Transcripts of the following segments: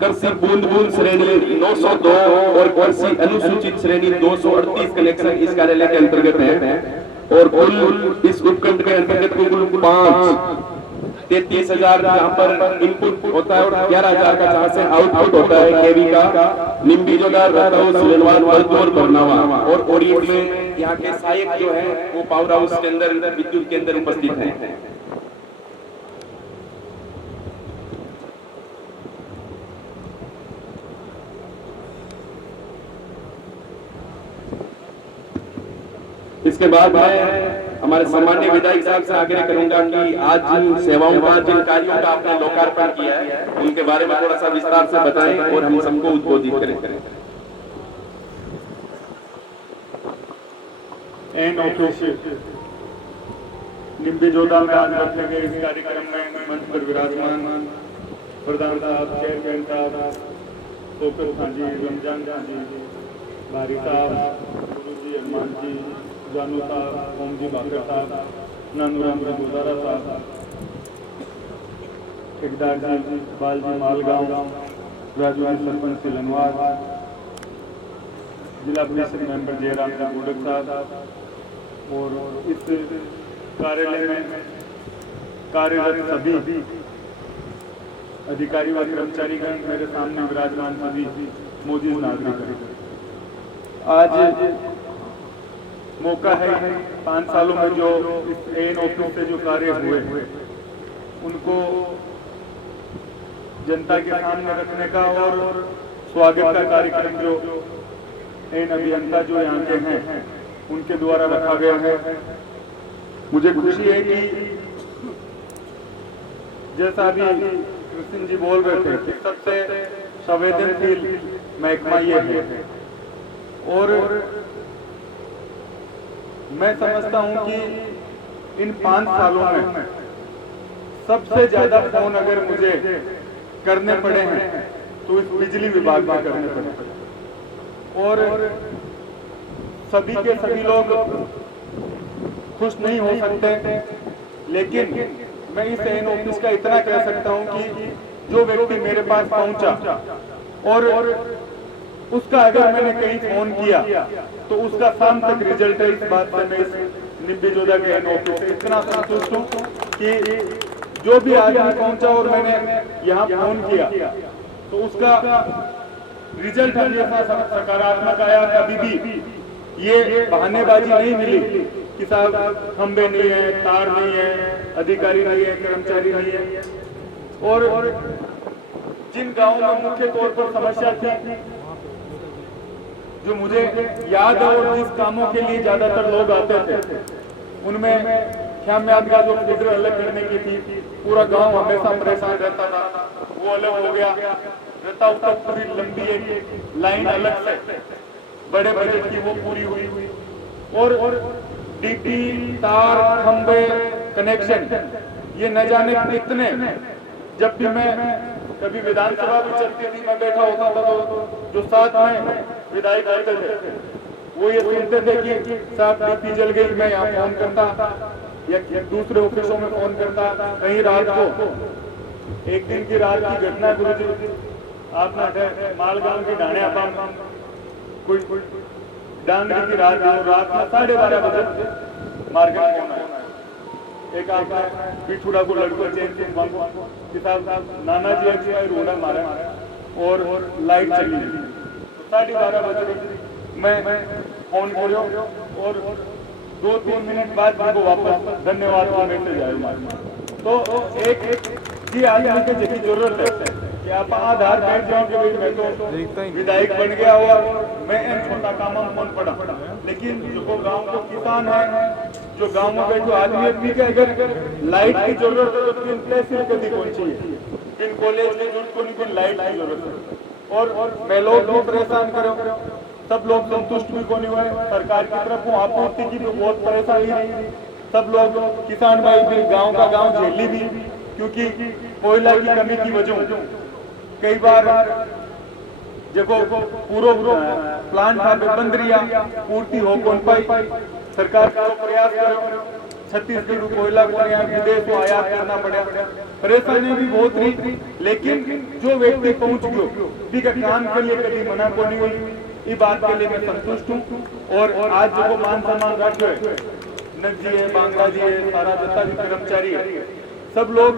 कृषि बूंद बूंद श्रेणी 902 और कृषि अनुसूचित श्रेणी 238 कनेक्शन इस कार्यालय के अंतर्गत है और कुल इस उपखंड के अंतर्गत कुल 33,000 जहाँ पर इनपुट होता है और 11,000 का जहाँ से आउटपुट होता है केवी का निम्बी जोदार सिलेनवाल और बरनावा और ओरिएंट में यहाँ के सहायक जो है वो पावर हाउस के अंदर विद्युत के अंदर उपस्थित है। इसके बाद मैं हमारे सम्माननीय विधायक साहब से आग्रह करूंगा कि आज जिन सेवाओं का जिन कार्यों का आपने लोकार्पण किया है उनके बारे में थोड़ा सा विस्तार से बताएं और हम सबको उद्बोधित करें। एन ऑफिस निम्बी जोधा में आज रखे गए इस कार्यक्रम में मंच पर विराजमान प्रधान साहब, चेयरमैन साहब, तोकर खान जी, रमजान खान जी, भारी साहब, गुरु जी, हनुमान जी, जानू साहब, ओम जी बाकर साहब, नानूराम जी गुजारा साहब, ठेकेदार जी, बाल जी मालगांव, राजू जी सरपंच सिलनवार, जिला परिषद मेंबर जयराम जी गुडक साहब और इस कार्यालय में कार्यरत सभी अधिकारी व कर्मचारीगण, मेरे सामने विराजमान सभी मौजूद नागरिक। आज मौका है 5 सालों में जो इस एन ऑफिस से जो कार्य हुए उनको जनता के सामने रखने का और स्वागत का कार्यक्रम जो एन अभियंता जो यहाँ के हैं उनके द्वारा रखा गया है। मुझे खुशी है कि जैसा अभी कृष्ण जी बोल रहे थे कि सबसे संवेदनशील महकमा ये है और मैं समझता हूं कि इन 5 सालों में सबसे ज्यादा फोन अगर मुझे करने पड़े हैं तो इस बिजली विभाग में करने पड़े और सभी के सभी लोग खुश नहीं हो सकते, लेकिन मैं इस एन ऑफिस का इतना कह सकता हूं कि जो व्यक्ति मेरे पास पहुंचा और उसका अगर मैंने कहीं फोन किया तो उसका शाम तक रिजल्ट है। इस बात से मैं इस निम्बी जोधा के एन ऑफिस से इतना संतुष्ट हूँ कि जो भी आदमी पहुंचा और मैंने यहाँ फोन किया तो उसका रिजल्ट हमेशा सकारात्मक आया। कभी भी ये बहानेबाजी नहीं मिली कि साहब खंबे नहीं है, तार नहीं है, अधिकारी नहीं है, कर्मचारी नहीं है। और जिन गांवों में मुख्य तौर पर समस्या थी जो मुझे याद है और जिस कामों के लिए ज्यादातर लोग आते थे उनमें श्याम याद का जो फिक्र अलग करने की थी, पूरा गांव हमेशा परेशान रहता था, वो अलग हो गया। रता तक पूरी लंबी एक लाइन अलग से बड़े बजट की वो पूरी हुई और डीपी, तार, खंबे, कनेक्शन ये न जाने कितने। जब भी मैं कभी विधानसभा भी चलती थी, मैं बैठा होता था तो जो साथ में विधायक आते थे वो ये सुनते थे कि साहब डीपी जल गई, मैं यहाँ फोन करता या दूसरे ऑफिसों में फोन करता। कहीं रात को एक दिन की रात की घटना गुरुजी आपने मालगांव की ढाणिया पाम कोई डांगरी की रात में 12:30 बजे मार्केट फोन आया। एक आपका पिछुड़ा को लड़को चेन सिंह बांगो कि साहब नाना जी एक्सपायर होना मारा और लाइट चली गई। तो 12:30 बजे मैं फोन करो और 2-3 मिनट बाद मुझको वापस धन्यवाद का मैसेज आया। तो एक जी आदमी की जितनी जरूरत है कि आप आधार बैठ जाओ कि भाई मैं तो विधायक बन गया और मैं इन छोटा काम में मन पड़ा, लेकिन जो गांव को किसान है, जो गांव में बैठो आदमी के अगर लाइट की जरूरत है तो किन प्लेस कभी कौन चाहिए, किन कॉलेज की जरूरत को नहीं, लाइट की जरूरत है। और मैं लोग परेशान करो, सब लोग संतुष्ट भी कौन हुए, सरकार की तरफ आपूर्ति की भी बहुत परेशानी रही। सब लोग किसान भाई भी गांव का गांव झेली भी, क्योंकि कोयला की कमी की वजह कई बार देखो पूरा प्लांट बंद रिया, पूर्ति हो कौन पाई। सरकार का प्रयास करो, छत्तीसगढ़ कोयला को विदेश को आयात करना पड़ा, परेशानी भी बहुत रही, लेकिन जो व्यक्ति पहुंच गयो भी का काम के लिए कभी मना को नहीं हुई, ये बात के लिए मैं संतुष्ट हूँ। और आज जो मान सम्मान रखो है, नक जी है, बांग्ला जी है, सारा जितना भी कर्मचारी है, सब लोग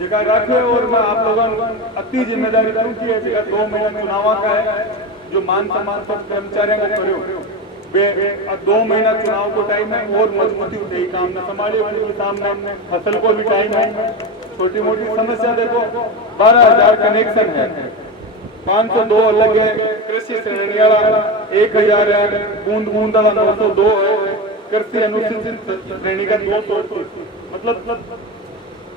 जगह रखे। और मैं आप लोगों अति जिम्मेदारी लूँ की है, जगह 2 महीना चुनाव का है, जो मान सम्मान सब कर्मचारियों को करो वे 2 महीना चुनाव को टाइम है और मजबूती उठे काम न संभाले, उनके सामने फसल को भी टाइम है। छोटी मोटी समस्या देखो, 12,000 कनेक्शन है, 502 अलग है, कृषि श्रेणी वाला 1,000 है, बूंद बूंद वाला 902 है, कृषि अनुसूचित श्रेणी का 200, मतलब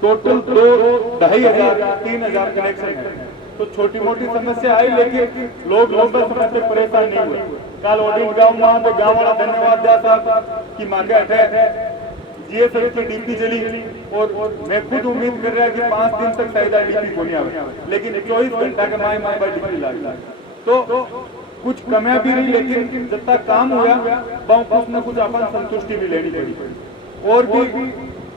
टोटल 2,500 3,000 कनेक्शन है। तो छोटी मोटी समस्या आई, लेकिन लोग लंबे समय तक परेशान नहीं हुए। कल ऑडिट गांव में गांव वाला धन्यवाद दिया साहब कि मांगे हटे जीएसएल की डीपी चली, और मैं खुद उम्मीद कर रहा कि 5 दिन तक शायद डीपी को नहीं आवे, लेकिन 24 घंटा के माए पर डीपी लगी। तो कुछ कमियां भी रही, लेकिन जब तक काम हुआ कुछ न कुछ अपन संतुष्टि भी लेनी पड़ी। और भी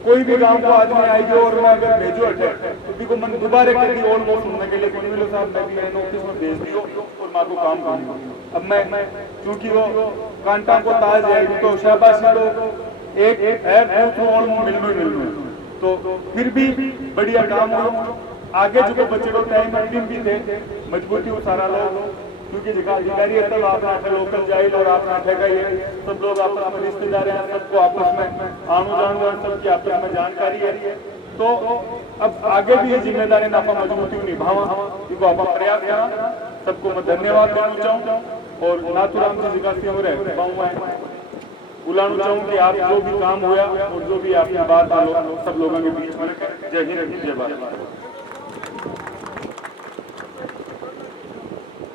कोई भी गांव को आदमी आएगी और मैं अगर भेजो हटे तो को मन दोबारा कर दी ऑलमोस्ट सुनने के लिए कोई मिलो साहब मैं भी ऑफिस में भेज दियो और मां को काम करूंगा। अब मैं क्योंकि वो कांटा को ताज है तो शाबाशी लोग एक है तो ऑलमोस्ट मिल तो फिर भी बढ़िया काम हो। आगे जो बच्चे टाइम टीम भी थे मजबूती वो सारा लोग, क्योंकि जगह अधिकारी है तब आप लोकल जाहिल और आप ठेका ही है, सब लोग आपस में रिश्तेदार हैं, सबको आपस में आनो जानो सबकी आपस में जानकारी है। तो अब आगे भी ये जिम्मेदारी ना आप मजबूती निभावा, इनको आप प्रयास करना। सबको मैं धन्यवाद देना चाहूँ और नाथुराम जी जगह से हम बुलाना चाहूँ कि आप जो भी काम हुआ और जो भी आपकी बात सब लोगों के बीच में जय हिंद जय भारत।